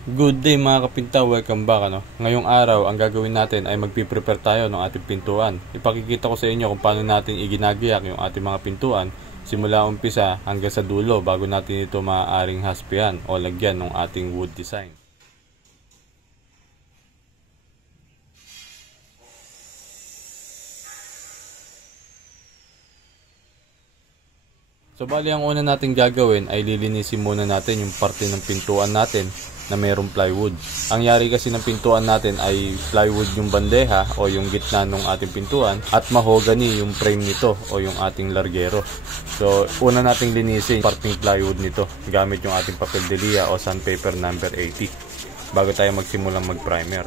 Good day mga kapinta, welcome back Ngayong araw, ang gagawin natin ay magpiprepare tayo ng ating pintuan. Ipakikita ko sa inyo kung paano natin iginagiyak yung ating mga pintuan simula umpisa hanggang sa dulo bago natin ito maaaring haspihan o lagyan ng ating wood design. So bali ang una natin gagawin ay lilinisin muna natin yung parte ng pintuan natin na mayroong plywood. Ang yari kasi ng pintuan natin ay plywood yung bandeha o yung gitna ng ating pintuan at mahogany yung frame nito o yung ating largero. So una nating linisin parting plywood nito gamit yung ating papel de lia o sandpaper number 80 bago tayo magsimulang mag-primer.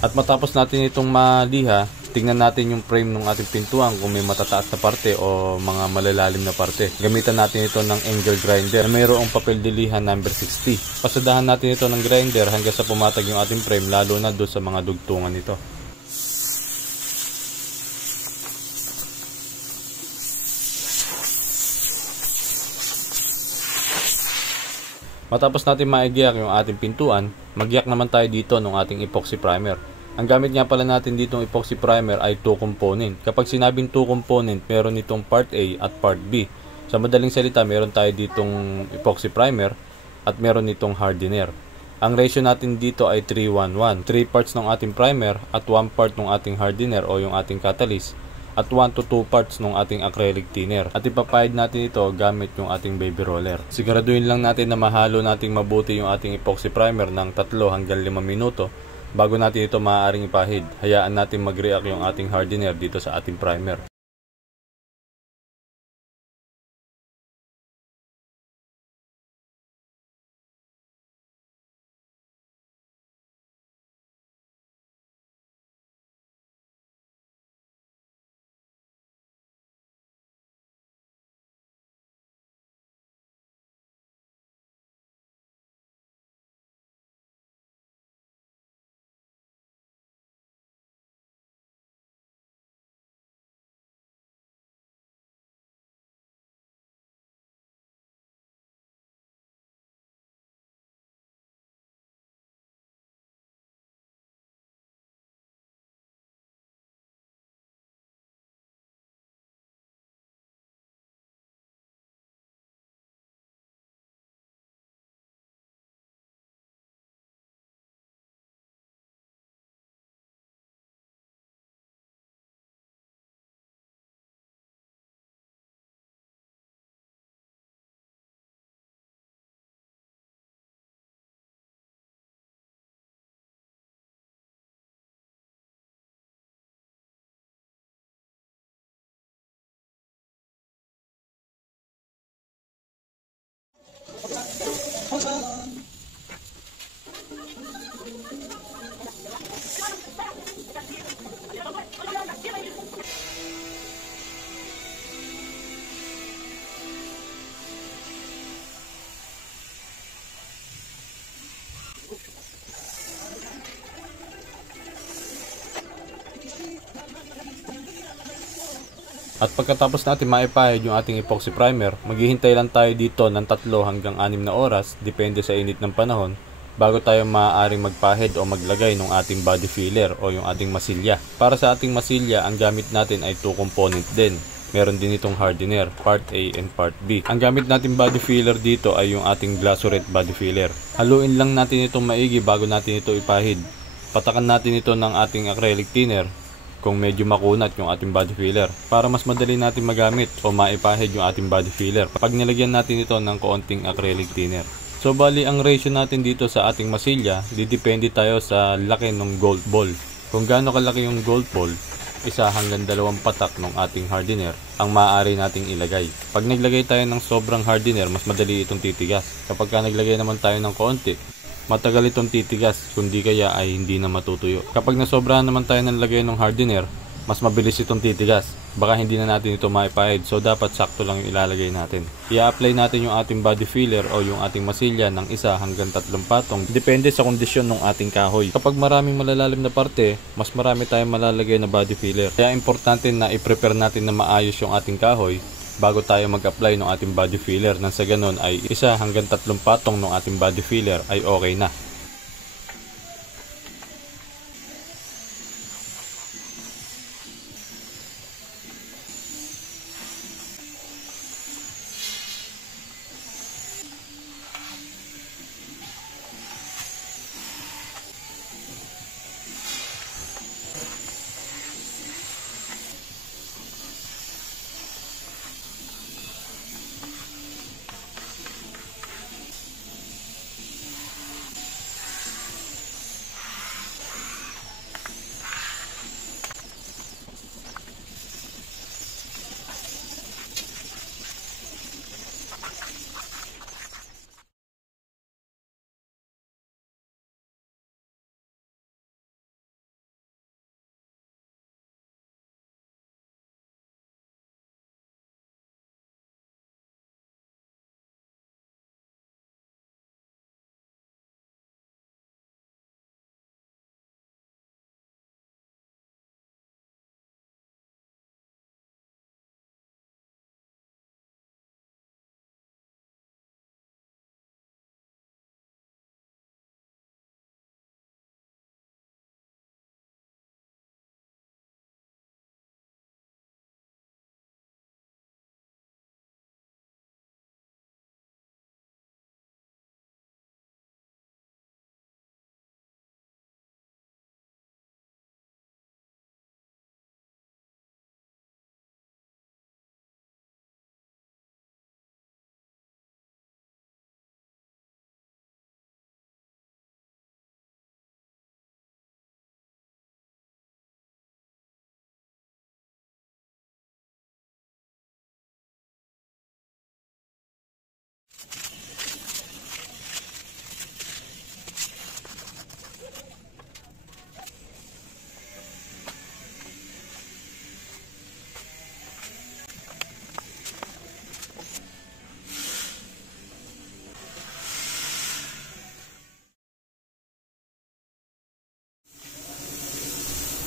At matapos natin itong maliha, tingnan natin yung frame ng ating pintuan kung may matataas na parte o mga malalalim na parte. Gamitan natin ito ng angle grinder na mayroong papel de liha number 60. Pasadahan natin ito ng grinder hanggang sa pumatag yung ating frame, lalo na doon sa mga dugtungan nito. Matapos natin maigiyak yung ating pintuan, magiyak naman tayo dito ng ating epoxy primer. Ang gamit nga pala natin ditong epoxy primer ay 2 component. Kapag sinabing 2 component, meron itong part A at part B. Sa madaling salita, meron tayo ditong epoxy primer at meron itong hardener. Ang ratio natin dito ay 3-1-1. 3 parts ng ating primer at 1 part ng ating hardener o yung ating catalyst at 1 to 2 parts ng ating acrylic thinner. At ipapahid natin ito gamit yung ating baby roller. Siguraduhin lang natin na mahalo nating mabuti yung ating epoxy primer ng 3 hanggang 5 minuto bago natin ito maaaring ipahid. Hayaan natin mag-react yung ating hardener dito sa ating primer. At pagkatapos natin maipahid yung ating epoxy primer, maghihintay lang tayo dito ng 3 hanggang 6 na oras, depende sa init ng panahon, bago tayo maaaring magpahid o maglagay ng ating body filler o yung ating masilya. Para sa ating masilya, ang gamit natin ay 2 component din. Meron din itong hardener, part A and part B. Ang gamit natin body filler dito ay yung ating Glasuret body filler. Haluin lang natin itong maigi bago natin ito ipahid. Patakan natin ito ng ating acrylic thinner kung medyo makunat yung ating body filler para mas madali natin magamit o maipahid yung ating body filler pag nilagyan natin ito ng kaunting acrylic thinner. So bali ang ratio natin dito sa ating masilya, didepende tayo sa laki ng gold ball. Kung gaano kalaki yung gold ball, 1 hanggang 2 patak ng ating hardener ang maaari nating ilagay. Pag naglagay tayo ng sobrang hardener, mas madali itong titigas. Kapag naglagay naman tayo ng kaunti, matagal itong titigas, kundi kaya ay hindi na matutuyo. Kapag nasobrahan naman tayo ng lagay ng hardener, mas mabilis itong titigas. Baka hindi na natin ito maipahid, so dapat sakto lang yung ilalagay natin. I-apply natin yung ating body filler o yung ating masilya ng 1 hanggang 3 patong, depende sa kondisyon ng ating kahoy. Kapag maraming malalalim na parte, mas marami tayong malalagay na body filler. Kaya importante na i-prepare natin na maayos yung ating kahoy bago tayo mag-apply ng ating body filler, nang sa ganun ay 1 hanggang 3 patong ng ating body filler ay okay na.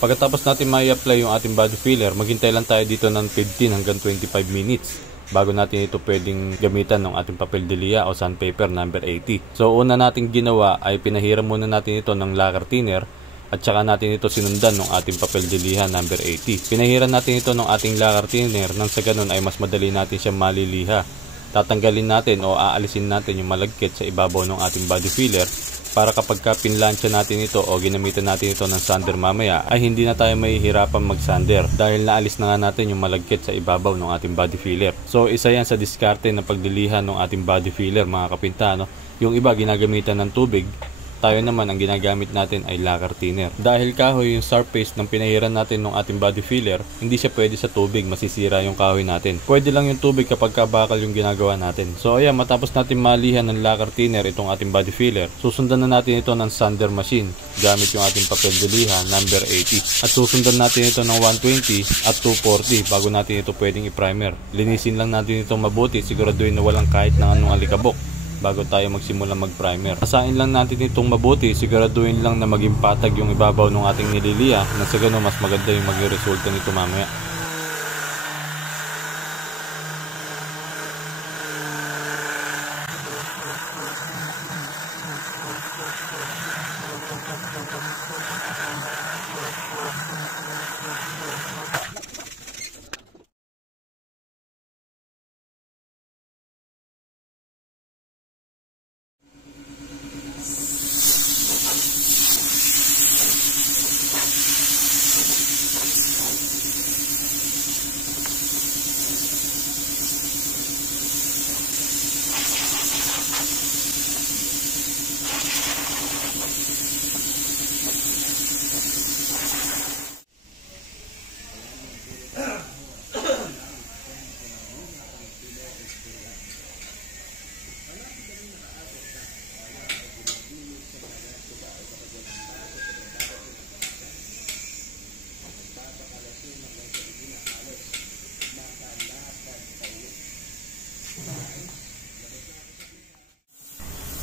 Pagkatapos natin mai-apply yung ating body filler, maghintay lang tayo dito ng 15 hanggang 25 minutes bago natin ito pwedeng gamitan ng ating papel de lija o sandpaper number 80. So una nating ginawa ay pinahiram muna natin ito ng lacquer thinner at saka natin ito sinundan ng ating papel de lija number 80. Pinahiran natin ito ng ating lacquer thinner nang sa ganun ay mas madali natin siyang maliliha. Tatanggalin natin o aalisin natin yung malagkit sa ibabaw ng ating body filler para kapag pinlansya natin ito o ginamitan natin ito ng sander mamaya ay hindi na tayo mahihirapan mag-sander dahil naalis na nga natin yung malagkit sa ibabaw ng ating body filler. So isa yan sa diskarte ng pagdilihan ng ating body filler mga kapinta, no? Yung iba ginagamitan ng tubig, tayo naman ang ginagamit natin ay lacquer thinner. Dahil kahoy yung surface ng pinahiran natin ng ating body filler, hindi siya pwede sa tubig, masisira yung kahoy natin. Pwede lang yung tubig kapag kabakal yung ginagawa natin. So ayan, matapos natin malihan ng lacquer thinner itong ating body filler, susundan na natin ito ng sander machine gamit yung ating papel de lija number 80. At susundan natin ito ng 120 at 240 bago natin ito pwedeng i-primer. Linisin lang natin ito mabuti, siguraduhin na walang kahit na anong alikabok bago tayo magsimula mag-primer. Asahin lang natin itong mabuti, siguraduhin lang na maging patag yung ibabaw ng ating nililiya na sa ganun mas maganda yung maging resulta nito mamaya.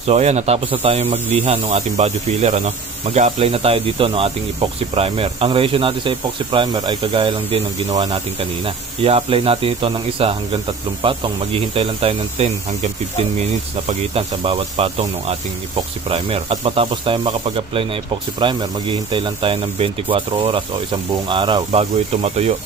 So ayan, natapos na tayo magliha ng ating body filler, ano. Mag-a-apply na tayo dito ng ating epoxy primer. Ang ratio natin sa epoxy primer ay kagaya lang din ng ginawa natin kanina. I-apply natin ito ng 1 hanggang 3 patong. Maghihintay lang tayo ng 10 hanggang 15 minutes na pagitan sa bawat patong ng ating epoxy primer. At matapos tayo makapag-apply ng epoxy primer, maghihintay lang tayo ng 24 oras o isang buong araw bago ito matuyo.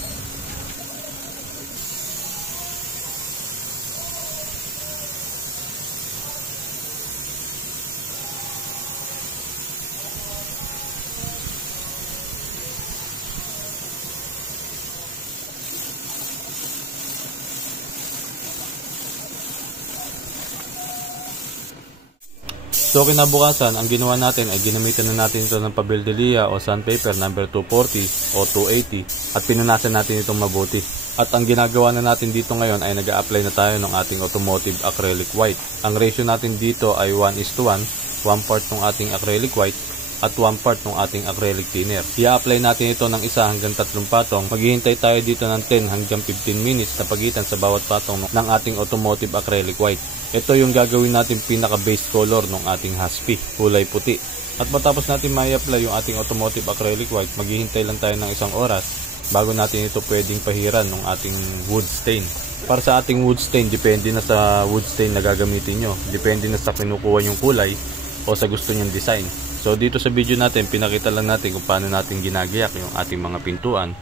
So kinabukasan, ang ginawa natin ay ginamitan na natin ito ng papel de lija o sandpaper number 240 o 280 at pinunasan natin itong mabuti. At ang ginagawa na natin dito ngayon ay nag-a-apply na tayo ng ating automotive acrylic white. Ang ratio natin dito ay 1:1, 1 part ng ating acrylic white at 1 part ng ating acrylic thinner. I-apply natin ito ng 1 hanggang 3 patong. Maghihintay tayo dito ng 10 hanggang 15 minutes na pagitan sa bawat patong ng ating automotive acrylic white. Ito yung gagawin natin pinaka base color ng ating husky, kulay puti. At matapos natin mai-apply yung ating automotive acrylic white, maghihintay lang tayo ng 1 oras bago natin ito pwedeng pahiran ng ating wood stain. Para sa ating wood stain, depende na sa wood stain na gagamitin nyo. Depende na sa kinukuha yung kulay o sa gusto nyong design. So dito sa video natin, pinakita lang natin kung paano natin ginagayak yung ating mga pintuan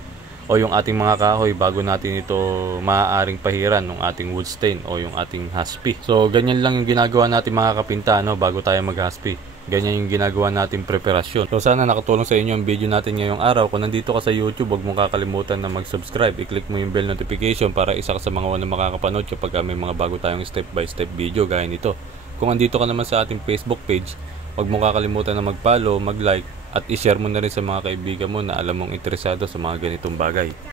o yung ating mga kahoy bago natin ito maaaring pahiran ng ating wood stain o yung ating husky. So ganyan lang yung ginagawa natin mga kapinta, no, bago tayo mag-husky. Ganyan yung ginagawa natin preparasyon. So sana nakatulong sa inyo ang video natin ngayong araw. Kung nandito ka sa YouTube, huwag mong kakalimutan na mag-subscribe. I-click mo yung bell notification para isa ka sa mga unang makakapanood kapag may mga bago tayong step by step video gaya nito. Kung nandito ka naman sa ating Facebook page, huwag mong kakalimutan na mag-follow, mag-like, at i-share mo na rin sa mga kaibigan mo na alam mong interesado sa mga ganitong bagay.